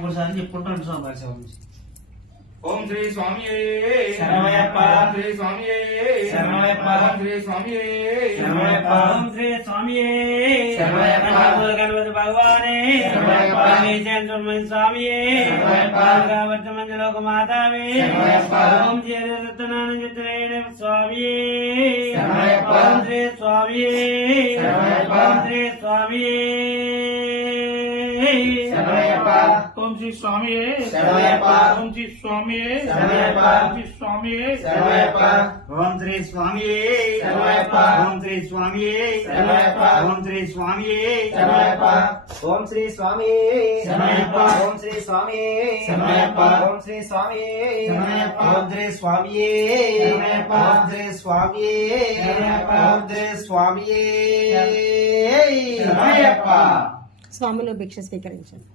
మూడు సార్లు చెప్పుకుంటాం సోమవారం సేవ నుంచి ఓం శ్రీ స్వామి శరణమయ్యప్ప. శ్రీ స్వామి శరణమయ్యప్ప. శ్రీ స్వామి శరణమయ్యప్ప. ఓం శ్రీ స్వామి శరణమయ్యప్ప. గణపతి భగవానే శరణమయ్యప్ప. స్వామి వర్ధమంది స్వామి స్వామి ओम श्री स्वामी ओम श्री स्वामी ओम श्री स्वामी ओम श्री स्वामी ओम श्री स्वामी ओम श्री स्वामी ओम श्री स्वामी ओम श्री स्वामी ओम श्री स्वामी ओम श्री स्वामी ओम श्री स्वामी ओम श्री स्वामी Ayapa! స్వాములు భిక్ష స్వీకరించండి